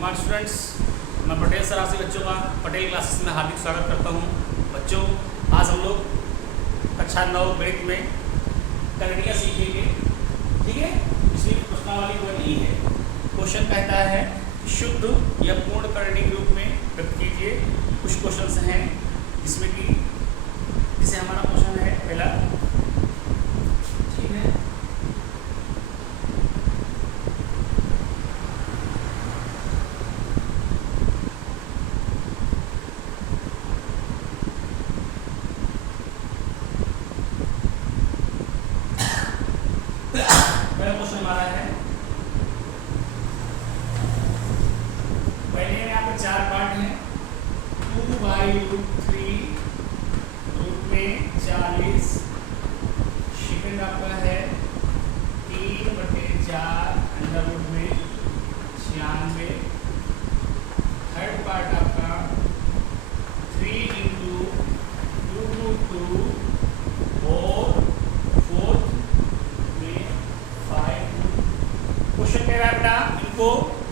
Smart students, मैं Patel sir आपसे बच्चों का पटेल क्लासेस में हार्दिक स्वागत करता हूं। बच्चों, आज हम लोग कक्षा 9 गणित में करणियाँ सीखेंगे। ठीक है, इसलिए प्रश्नावली 1E है। क्वेश्चन कहता है शुद्ध या पूर्ण करणी के रूप में व्यक्त कीजिए। कुछ क्वेश्चन हैं जिसमें कि जैसे हमारा क्वेश्चन है पहला, ठीक है, क्वेश्चन हमारा है, पहले यहाँ पे 4 पार्ट हैं। 2/√3 रूट में 40, सेकंड आपका है 3/4 अंडर रूट में 96, थर्ड पार्ट आपका 3 × 2√2 और फोर्थ में 5। क्वेश्चन कह रहा है बेटा इनको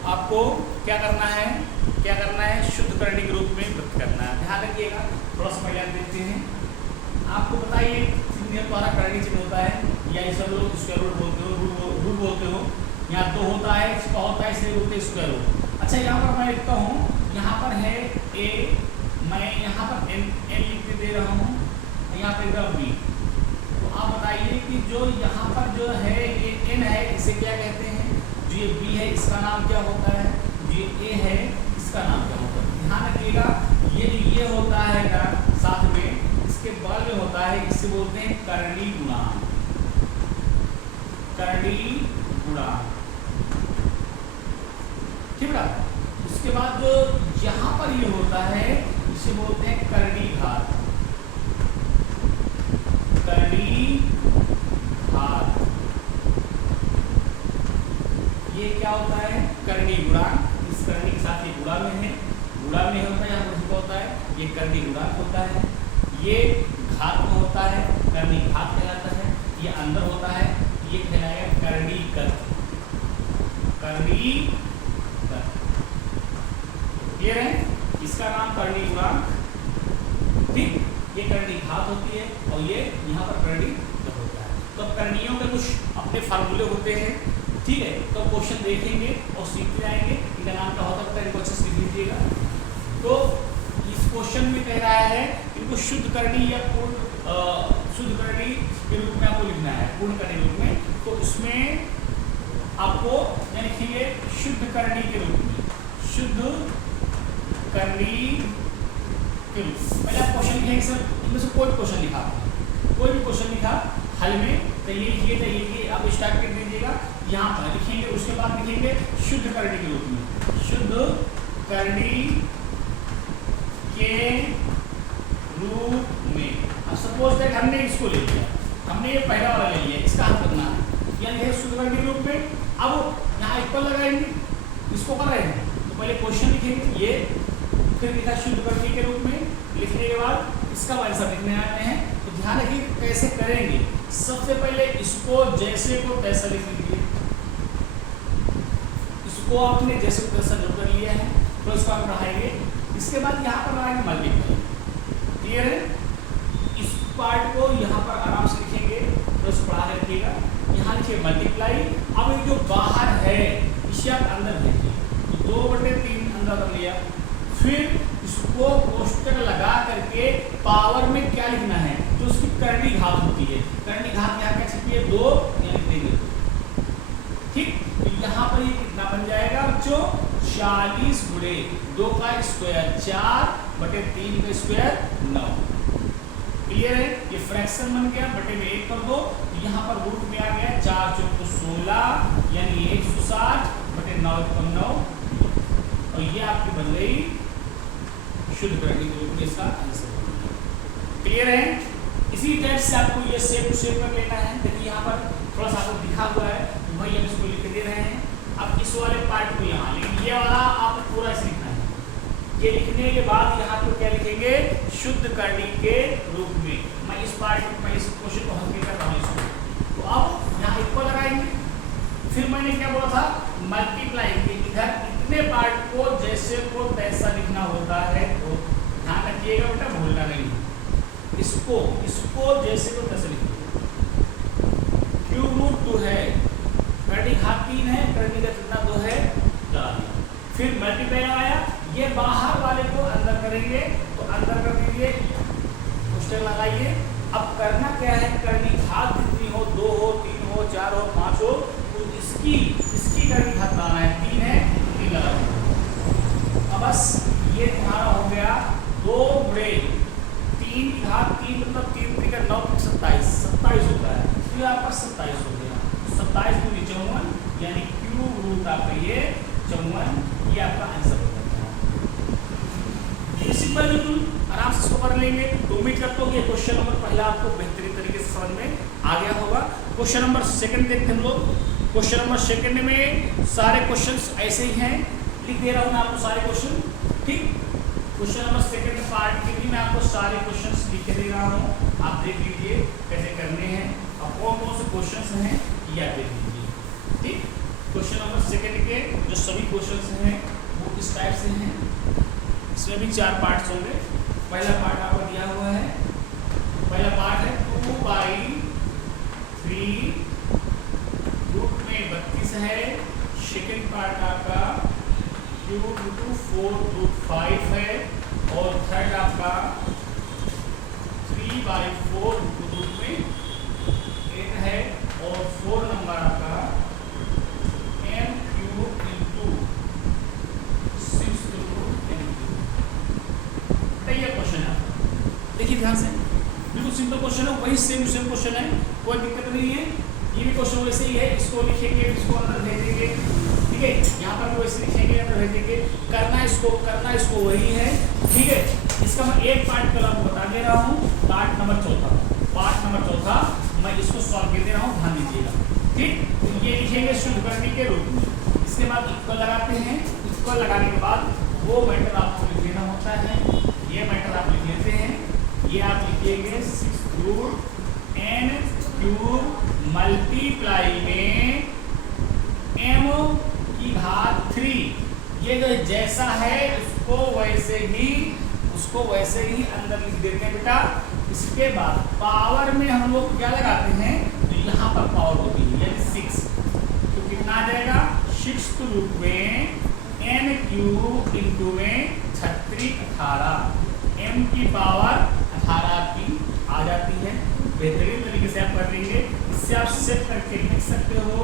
आपको क्या करना है, शुद्ध करणी के रूप में व्यक्त करना है। ध्यान रखिएगा, थोड़ा सा पहले देखते हैं। आपको बताइए चिन्ह द्वारा करणी चिन्ह होता है या इसे लोग स्क्वायर रूट बोलते हो, रूट बोलते हो। यहाँ 2 होता है, इसका होता है इसलिए बोलते हैं स्क्वायर रूट। अच्छा, यहाँ पर मैं लिखता हूँ, यहाँ पर है a, मैं यहाँ पर n लिख दे रहा हूँ, यहाँ पर b। तो आप बताइए कि जो यहाँ पर जो है ये n है, इसे क्या कहते हैं? जो ये b है इसका नाम क्या होता है? जो ये a है इसका नाम क्या होता है? ध्यान रखिएगा, ये होता है ना साथ में, इसके बगल में होता है, इसे बोलते हैं करणी गुणांक। करणी गुणांक, ठीक है। उसके बाद जो यहाँ पर ये होता है इसे बोलते हैं करणी घात। करणी घात ये क्या होता है? करणी गुणांक। इस करणी के साथ ये गुणा में है, गुणा में होता है, यहाँ पर होता है, ये करणी गुणांक होता है। ये घात में होता है, करणी घात कहलाता है। ये अंदर होता है, ये कहलाएगा करणी गत। करणी गत, क्लियर है? इसका नाम करणी गुणांक, ठीक। ये करणी घात होती है और ये यहाँ पर करणी गत होता है। तो करणियों के कुछ अपने फार्मूले होते हैं, ठीक है। तो क्वेश्चन देखेंगे और सीखते जाएंगे। इनका नाम क्या होता है इनको अच्छे से सीख लीजिएगा। तो इस क्वेश्चन में कह रहा है इनको शुद्ध करणी या शुद्ध करणी के रूप में आपको लिखना है, पूर्ण करणी रूप में। तो इसमें आपको क्या लिखेंगे? शुद्ध करणी के रूप में, शुद्ध करणी के रूप में। पहले आप क्वेश्चन लिखेंगे सर, इनमें से कोई क्वेश्चन लिखा, कोई भी क्वेश्चन लिखा हल में, तो ये लिखिए, आप स्टार्ट कर दीजिएगा। यहाँ पर लिखेंगे, उसके बाद लिखेंगे शुद्ध करणी के रूप में, शुद्ध करणी के रूप में। अब सपोज दैट हमने इसको ले लिया, हमने ये पहला वाला ले लिया, इसका हल करना है, यानी शुद्ध करणी के रूप में। अब यहाँ इक्वल लगाएंगे, इसको कर रहे हैं तो पहले क्वेश्चन लिखेंगे ये, फिर लिखा शुद्ध करणी के रूप में। लिखने के बाद इसका आंसर लिखने आते हैं। तो ध्यान रखिए कैसे करेंगे। सबसे पहले इसको जैसे को तैसा लिख लीजिए, इसको आपने जैसे को तैसा जो कर लिया है, तो इसको आप बढ़ाएंगे। इसके बाद यहाँ पर लगाएंगे मल्टीप्लाई, क्लियर है? इस पार्ट को यहाँ पर आराम से लिखेंगे, तो इसको बढ़ा रखिएगा। यहाँ लिखिए मल्टीप्लाई। अब ये जो बाहर है इसे आप अंदर देखिए, तो 2/3 अंदर कर लिया। फिर इसको कोष्टक लगा करके पावर में क्या लिखना है? जो उसकी करणी घात होती है, करणी घात यहाँ क्या छपी है? 2 लिख देंगे, ठीक। तो यहाँ पर ये कितना बन जाएगा बच्चों? 40 गुणे 2 का स्क्वायर 4/3 का स्क्वायर 9। क्लियर है? ये फ्रैक्शन बन गया, बटे में 1 कर दो, तो यहाँ पर रूट में आ गया 4 × 4 = 16, यानी 160/9 = 9। और ये आपकी बन गई शुद्ध करणी के रूप में इसका आंसर। क्लियर है? इसी टाइप से आपको ये सेम टू सेम कर लेना है। देखिए यहाँ पर थोड़ा सा आपको दिखा हुआ है, वही हम इसको लिख दे रहे हैं। अब इस वाले पार्ट को यहाँ, लेकिन ये वाला आपको पूरा ऐसे लिखना है। ये लिखने के बाद यहाँ पर क्या लिखेंगे? शुद्ध करणी के रूप में। मैं इस क्वेश्चन को हल कर रहा हूँ इसको। तो अब यहाँ इक्वल लगाएंगे, फिर मैंने क्या बोला था, मल्टीप्लाई के इधर इतने पार्ट को जैसे को तैसा लिखना होता है, तो ध्यान रखिएगा बेटा, भूलना नहीं। इसको जैसे को तैसे लिखिए। क्यूब रूट 2 है, करनी घात 3 है, करनी का कितना 2 है, चला दिया। फिर मल्टीप्लाई लगाया, ये बाहर वाले को अंदर करेंगे, तो अंदर कर दीजिए, क्वेश्चन लगाइए। अब करना क्या है, करनी घात कितनी हो, 2 हो, 3 हो, 4 हो, 5 हो, तो इसकी करनी घात लाना है, 3 है, 3 लगा। अब बस ये तुम्हारा हो गया 2 गुणे 3 की घात 3 मतलब 3 3 का 9 27 होता है, तो आपका 27 हो गया। 27 दूनी 54, यानी क्यूब रूट आपका ये 54, ये आपका आंसर हो जाता है। सिंपल, बिल्कुल आराम से इसको कर लेंगे। 2 मिनट करते हो, ये क्वेश्चन नंबर पहला आपको बेहतरीन तरीके से समझ में आ गया होगा। क्वेश्चन नंबर सेकंड देखते हैं हम लोग। क्वेश्चन नंबर सेकंड में सारे क्वेश्चंस ऐसे ही हैं, लिख दे रहा हूँ मैं आपको सारे क्वेश्चन, ठीक। क्वेश्चन नंबर सेकंड पार्ट के भी मैं आपको सारे क्वेश्चंस लिख के दे रहा हूँ, आप देख लीजिए कैसे करने हैं और कौन कौन से क्वेश्चंस हैं ये आप देख लीजिए, ठीक। क्वेश्चन नंबर सेकंड के जो सभी क्वेश्चंस हैं वो इस टाइप से हैं। इसमें भी 4 पार्ट्स होंगे। पहला पार्ट आपको दिया हुआ है, पहला पार्ट है 2/3 रूट में 32 है। सेकंड पार्ट आपका क्यूब रूट 4 रूट 5 है, और थर्ड आपका 3/4 रूट में 8 है, और 4 नंबर आपका m cube into 6 root m cube. ये क्वेश्चन है, देखिए ध्यान से, बिल्कुल सिंपल क्वेश्चन है, वही सेम क्वेश्चन है, कोई दिक्कत नहीं है। ये भी क्वेश्चन वैसे ही है, इसको लिखेंगे, इसको अंदर भेजेंगे, ठीक है। यहाँ पर भी वैसे लिखेंगे, अंदर भेजेंगे, करना इसको वही है, ठीक है। इसका मैं एक पार्ट कल आपको बता दे रहा हूँ, पार्ट नंबर चौथा मैं इसको सॉल्व कर दे रहा हूँ, ध्यान दीजिएगा, ठीक। तो ये लिखेंगे शुद्धकर्णी के रूप में। इसके बाद इक्वल लगाते हैं, इक्वल लगाने के बाद वो मैटर आपको लिख देना होता है, ये मैटर आप लिख लेते हैं। ये आप लिखिएगा 6 रूट n क्यूब मल्टीप्लाई में m की घात 3। ये जो जैसा है उसको वैसे ही अंदर लिख देते हैं बेटा। इसके बाद पावर में हम लोग क्या लगाते हैं, तो यहाँ पर पावर होती है, यानी 6, तो कितना आ जाएगा 6 रूट में n क्यूब इंटू में 36 18, m की पावर 18 की आ जाती है। बेहतरीन तरीके से आप कर लेंगे, इससे आप सेट करके लिख सकते हो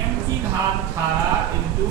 m की घात 18 इंटू